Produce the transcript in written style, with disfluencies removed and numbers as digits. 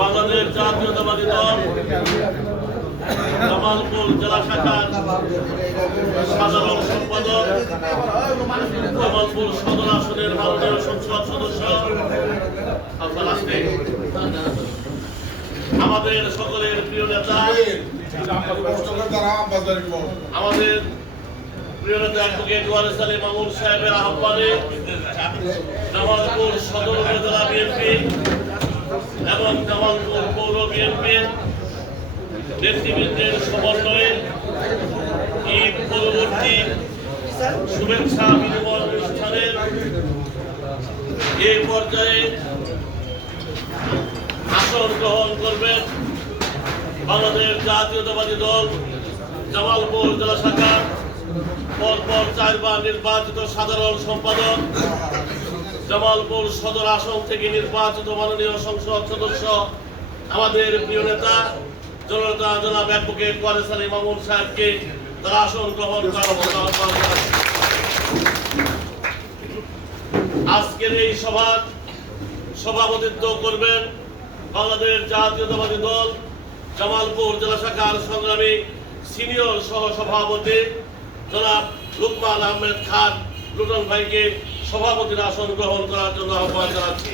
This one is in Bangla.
বাংলাদেশ জাতীয়তাবাদী দল জামালপুর জেলা শাখার সাধারণ সম্পাদক, জামালপুর সদর আসনের মাননীয় সংসদ সদস্য, আমাদের সকলের প্রিয় নেতা, আমাদের প্রিয় নেতা অ্যাডভোকেট ওয়ারেস আলী মামুন সাহেবের আহ্বানে জামালপুর সদর উপজেলা বিএনপি এবং জামালপুর পৌর বিএনপির নেতৃবৃন্দের সমন্বয়ে ঈদ পরবর্তী শুভেচ্ছা বিনিময় অনুষ্ঠানের এই পর্যায়ে আসন গ্রহণ করবেন বাংলাদেশ জাতীয়তাবাদী দল জামালপুর জেলা শাখার পরপর 4 বার নির্বাচিত সাধারণ সম্পাদক, জামালপুর সদর আসন থেকে নির্বাচিত মাননীয় সংসদ সদস্য, আমাদের প্রিয় নেতা জনতা জনাব অ্যাডভোকেট ওয়ারেস আলী মামুন সাহেবকে তার আসন গ্রহণ করার আহ্বান জানাচ্ছি। আজকের এই সভার সভাপতিত্ব করবেন বাংলাদেশ জাতীয়তাবাদী দল জামালপুর জেলা শাখার সংগ্রামী সিনিয়র সহ সভাপতি জনাব লুকমান আহমেদ খান লুটন ভাইকে সভাপতির আসন গ্রহণ করার জন্য আহ্বান জানাচ্ছি।